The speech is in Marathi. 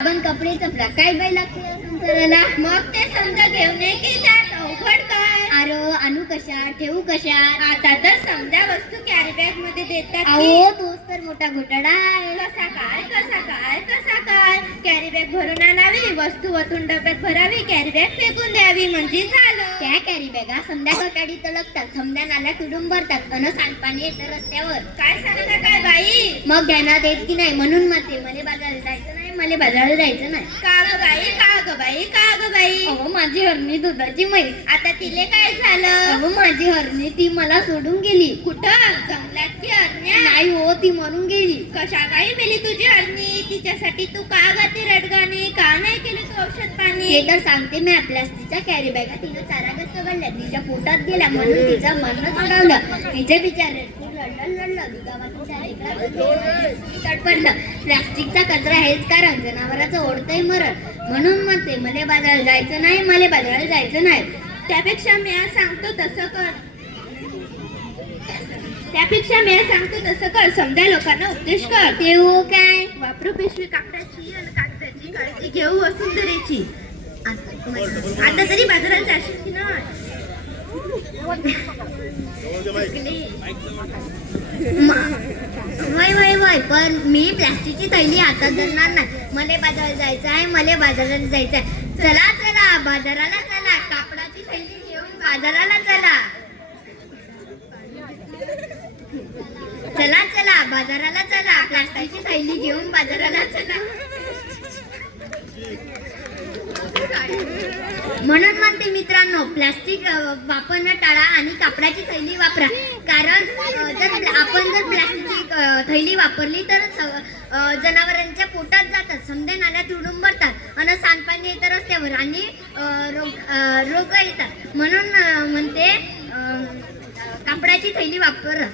आपण कपडे चपला काय बाई लागते संसाराला? मग ते समजा घेऊन ये की त्यात अवघड काय? अरे आणू कशा ठेवू कशा? आता तर समजा वस्तू कॅरी बॅग मध्ये देतात की. अहो तोच तर मोठा घोटाळा आहे. कसा काय कसा काय कसा काय? कॅरी बॅग भरून आणावी, वस्तू वतून डब्यात भरावी, कॅरी बॅग फेकून द्यावी म्हणजे झालं. त्या कॅरी बॅगा संध्याकाळी तळकतात, समध्या नाल्या तुडून भरतात अन सांडपाणी येतं रस्त्यावर. काय सांगता काय बाई? मग ध्यानात येत की नाही? म्हणून म्हणते मला बाजाराला जायचं नाही, मला बाजाराला जायचं नाही. का ग बाई का ग बाई का ग बाई? अहो माझी हरणी दुधाची म्हैस. आता तिले काय झालं? अहो माझी हरणी ती मला सोडून गेली. कुठं? जंगलात की अरण्या? नाही हो, ती मरून गेली. कशा काही मेली तुझी हरणी? तिच्यासाठी तू का गाती रडगाणी? का नाही केली तू औषध पाणी? ते तर सांगते मी. प्लास्टिकच्या कॅरी बॅगा तिने चारागत चघळल्या, तिच्या पोटात गेल्या म्हणून तिचं मरण चढवलं. तिचे बिचारे रडलं दुधावातीच्या लेकराचं तडपडलं. प्लास्टिकचा कचरा हेच कारण, जनावराचं ओढतंय मरण. म्हणून म्हणते मला बाजाराला जायचं नाही, मला बाजाराला जायचं नाही. त्यापेक्षा मी आज सांगतो तसं कर. त्यापेक्षा मी आज सांगतो तसं कर. समजा लोकांना उपदेश कर. ते हो काय? वापरू पिशवी कापडाची आणि कागदाची, काळजी घेऊ वसुंधरेची. आता तरी बाजारात जाशील की नाही? वय पण मी प्लास्टिकची थैली आता धरणार नाही. मला बाजाराला जायचं आहे, मला बाजाराला जायचं आहे. चला चला बाजाराला चला, कापडाची थैली घेऊन बाजाराला चला. चला चला बाजाराला चला, प्लास्टिकची थैली घेऊन बाजाराला चला. म्हणून म्हणते मित्रांनो, प्लास्टिक वापरणं टाळा आणि कापडाची थैली वापरा. कारण आपण जर प्लास्टिकची थैली वापरली तर जनावरांच्या पोटात जातात, समजा नाल्यात उडून भरतात आणि सांडपाणी येतं रस्त्यावर आणि रोग येतात. म्हणून म्हणते कापडाची थैली वापरा.